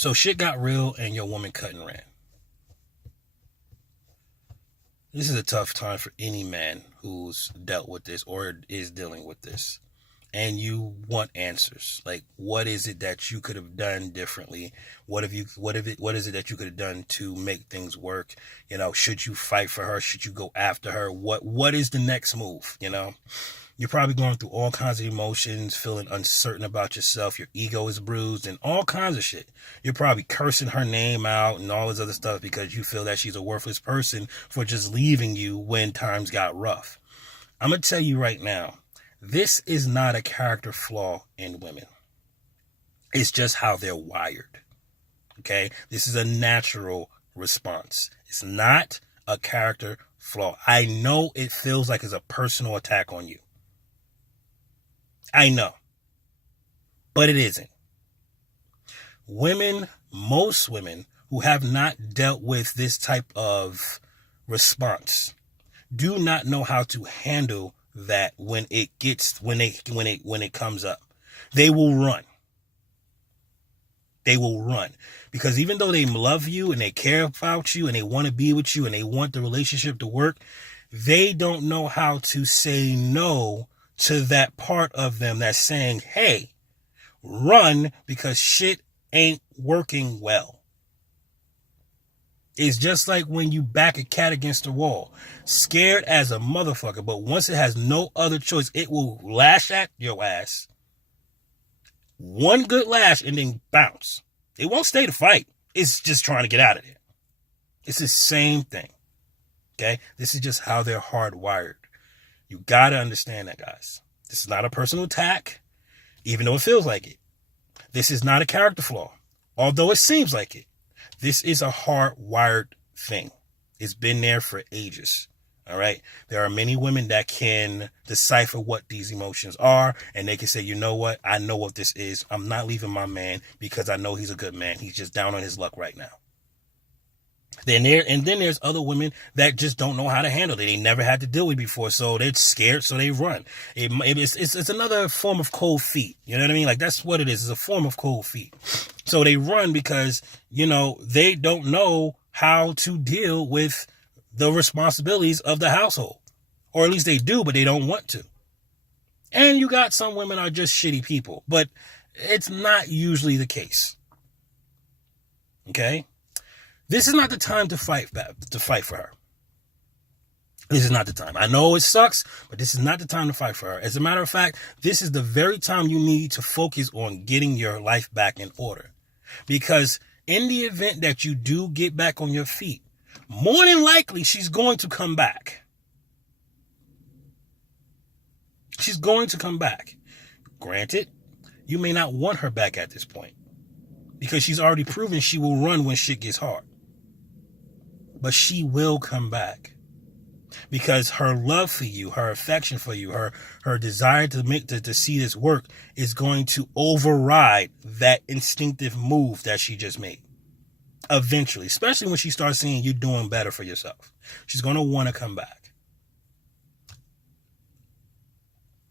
So shit got real and your woman cut and ran. This is a tough time for any man who's dealt with this or is dealing with this. And you want answers. Like, what is it that you could have done differently? What is it that you could have done to make things work? You know, should you fight for her? Should you go after her? What is the next move? You know, you're probably going through all kinds of emotions, feeling uncertain about yourself. Your ego is bruised and all kinds of shit. You're probably cursing her name out and all this other stuff because you feel that she's a worthless person for just leaving you when times got rough. I'm going to tell you right now, this is not a character flaw in women. It's just how they're wired. Okay? This is a natural response. It's not a character flaw. I know it feels like it's a personal attack on you. I know. But it isn't. Women, most women who have not dealt with this type of response do not know how to handle that when it comes up. They will run. They will run. Because even though they love you and they care about you and they want to be with you and they want the relationship to work, they don't know how to say no to that part of them that's saying, hey, run because shit ain't working well. It's just like when you back a cat against a wall, scared as a motherfucker, but once it has no other choice, it will lash at your ass. One good lash and then bounce. It won't stay to fight. It's just trying to get out of there. It's the same thing. Okay? This is just how they're hardwired. You gotta understand that, guys. This is not a personal attack, even though it feels like it. This is not a character flaw, although it seems like it. This is a hardwired thing. It's been there for ages. All right. There are many women that can decipher what these emotions are, and they can say, you know what? I know what this is. I'm not leaving my man because I know he's a good man. He's just down on his luck right now. Then there's other women that just don't know how to handle it. They never had to deal with it before, so they're scared, so they run. It's another form of cold feet. You know what I mean? Like, that's what it is. It's a form of cold feet. So they run because, you know, they don't know how to deal with the responsibilities of the household. Or at least they do, but they don't want to. And you got some women are just shitty people, but it's not usually the case. Okay? This is not the time to fight for her. This is not the time. I know it sucks, but this is not the time to fight for her. As a matter of fact, this is the very time you need to focus on getting your life back in order. Because in the event that you do get back on your feet, more than likely she's going to come back. She's going to come back. Granted, you may not want her back at this point, because she's already proven she will run when shit gets hard. But she will come back, because her love for you, her affection for you, her desire to see this work is going to override that instinctive move that she just made. Eventually, especially when she starts seeing you doing better for yourself, she's going to want to come back.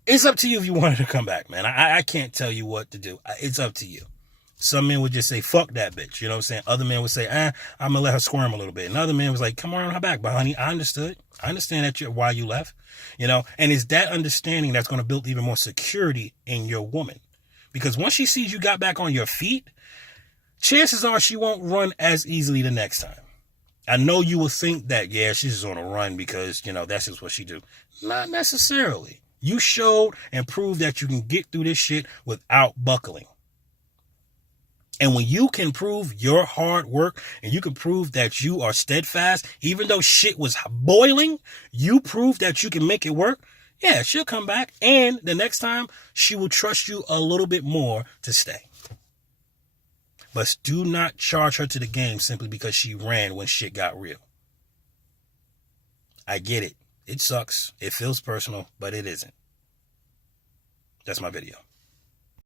It's up to you if you want her to come back, man. I can't tell you what to do. It's up to you. Some men would just say, fuck that bitch. You know what I'm saying? Other men would say, I'm going to let her squirm a little bit. And other men was like, come on her back. But honey, I understood. I understand that why you left. You know, and it's that understanding that's going to build even more security in your woman. Because once she sees you got back on your feet, chances are she won't run as easily the next time. I know you will think that, yeah, she's just on a run because, you know, that's just what she do. Not necessarily. You showed and proved that you can get through this shit without buckling. And when you can prove your hard work and you can prove that you are steadfast, even though shit was boiling, you prove that you can make it work. Yeah, she'll come back. And the next time she will trust you a little bit more to stay. But do not charge her to the game simply because she ran when shit got real. I get it. It sucks. It feels personal, but it isn't. That's my video.